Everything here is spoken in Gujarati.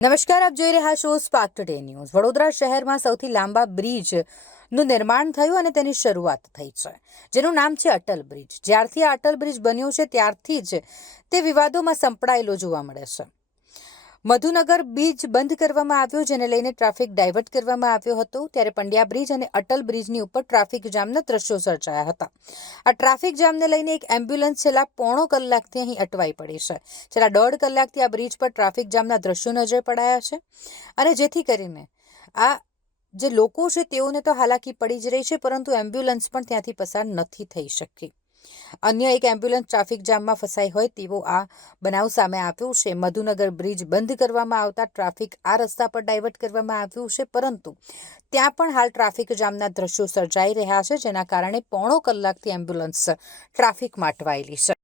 નમસ્કાર, આપ જોઈ રહ્યા છો સ્પાર્ક ટુડે ન્યૂઝ વડોદરા શહેરમાં સૌથી લાંબા બ્રિજનું નિર્માણ થયું અને તેની શરૂઆત થઈ છે, જેનું નામ છે અટલ બ્રિજ. જ્યારથી આ અટલ બ્રિજ બન્યો છે, ત્યારથી જ તે વિવાદોમાં સંપડાયેલો જોવા મળે છે. મધુનગર બ્રિજ બંધ કરવામાં આવ્યો, જેને લઈને ટ્રાફિક ડાયવર્ટ કરવામાં આવ્યો હતો. ત્યારે પંડ્યા બ્રિજ અને અટલ બ્રિજની ઉપર ટ્રાફિક જામના દ્રશ્યો સર્જાયા હતા. આ ટ્રાફિક જામને લઈને એક એમ્બ્યુલન્સ છેલ્લા પોણો કલાકથી અહીં અટવાઈ પડી છે. છેલ્લા દોઢ કલાકથી આ બ્રિજ પર ટ્રાફિક જામના દ્રશ્યો નજર પડાયા છે. અને જેથી કરીને આ જે લોકો છે, તેઓને તો હાલાકી પડી જ રહી છે, પરંતુ એમ્બ્યુલન્સ પણ ત્યાંથી પસાર નથી થઈ શકી. અન્ય એક એમ્બ્યુલન્સ ટ્રાફિક જામમાં ફસાઈ હોય તેવો આ બનાવ સામે આવ્યો છે. મધુનગર બ્રિજ બંધ કરવામાં આવતા ટ્રાફિક આ રસ્તા પર ડાયવર્ટ કરવામાં આવ્યું છે, પરંતુ ત્યાં પણ હાલ ટ્રાફિક જામના દ્રશ્યો સર્જાઈ રહ્યા છે, જેના કારણે પોણો કલાકથી એમ્બ્યુલન્સ ટ્રાફિકમાં અટવાયેલી છે.